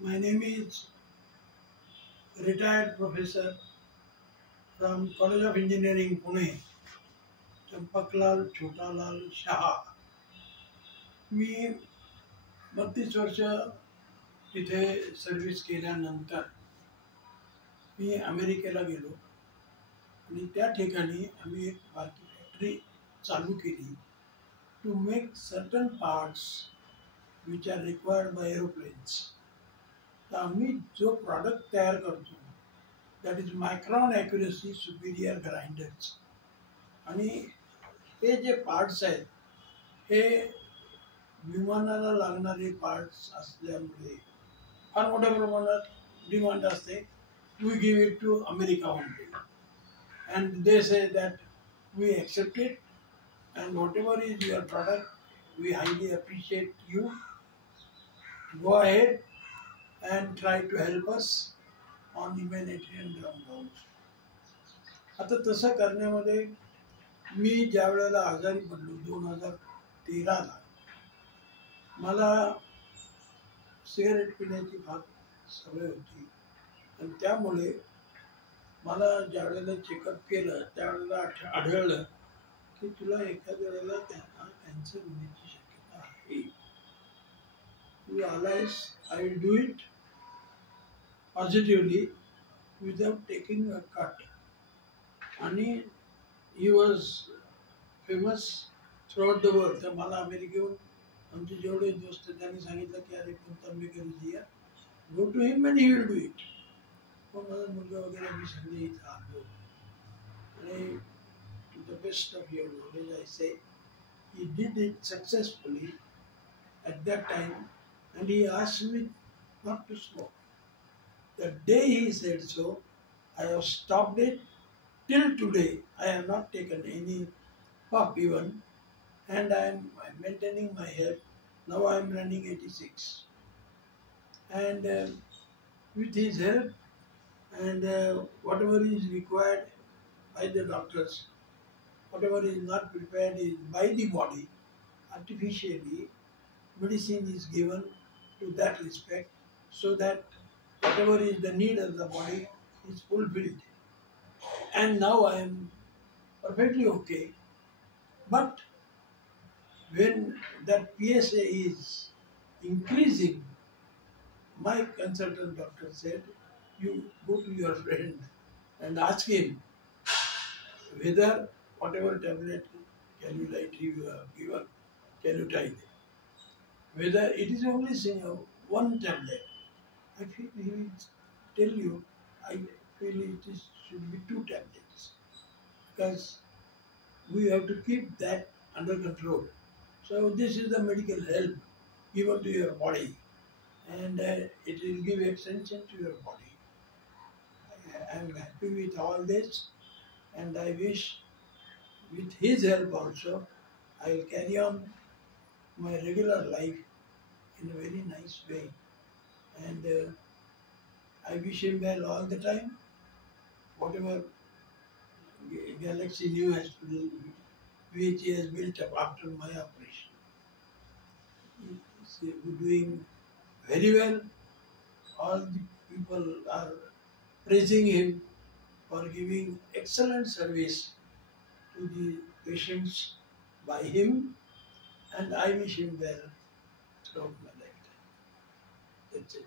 My name is retired professor from College of Engineering, Pune, Champaklal Chhotelal Shah. मी 32 वर्ष तिथे service केल्यानंतर मी अमेरिकेला गेलो आणि त्या ठिकाणी आम्ही एक बारकी फॅक्टरी चालू केली to make certain parts which are required by aeroplanes. तर आम्ही जो प्रॉडक्ट तयार करतो that is micron accuracy superior grinders. आणि हे जे पार्ट्स आहेत हे विमानाला लागणारे पार्ट्स असल्यामुळे फार मोठ्या प्रमाणात डिमांड असते. We give it to America only and they say that we accept it and whatever is your product we highly appreciate you. Go ahead and try to help us on humanitarian grounds. आता तसं करण्यामध्ये मी ज्या वेळेला आजारी पडलो 2013ला, मला cigarette पिण्याची फार सवय होती आणि त्यामुळे मला ज्या वेळेला चेकअप केलं त्यावेळेला आढळलं की तुला एखाद्या वेळेला त्यांना कॅन्सर होण्याची शक्यता आहे. तू आलायस, I will do it positively without taking a cut. आणि he was famous throughout the world. तर मला अमेरिकेहून आमचे जेवढे दोस्त त्यांनी सांगितलं की अरे कोणता अमेरिकेला go to him and he will do it. मग माझा मुलगा वगैरे मी सगळे इथं आलो आणि to the best of your knowledge I say he did it successfully at that time and he asked me not to smoke. The day he said so, I have stopped it. Till today, I have not taken any puff even, and I am maintaining my health. Now I am running 86, and with his help and whatever is required by the doctors, whatever is not prepared is by the body, artificially, medicine is given to that respect, so that whatever is the need of the body is fulfilled. And now I am perfectly okay. But when that PSA is increasing, my consultant doctor said, you go to your friend and ask him whether whatever tablet cellulite you have given, cellulite, whether it is only one tablet. I feel he will tell you, I feel should be 2 tablets because we have to keep that under control. So this is the medical help given to your body and it will give extension to your body. I am happy with all this and I wish with his help also I will carry on my regular life in a very nice way. And I wish him well all the time. Whatever Galaxy New Hospital which he has built up after my operation, he is doing very well. All the people are praising him for giving excellent service to the patients by him, and I wish him well throughout my lifetime. That's it.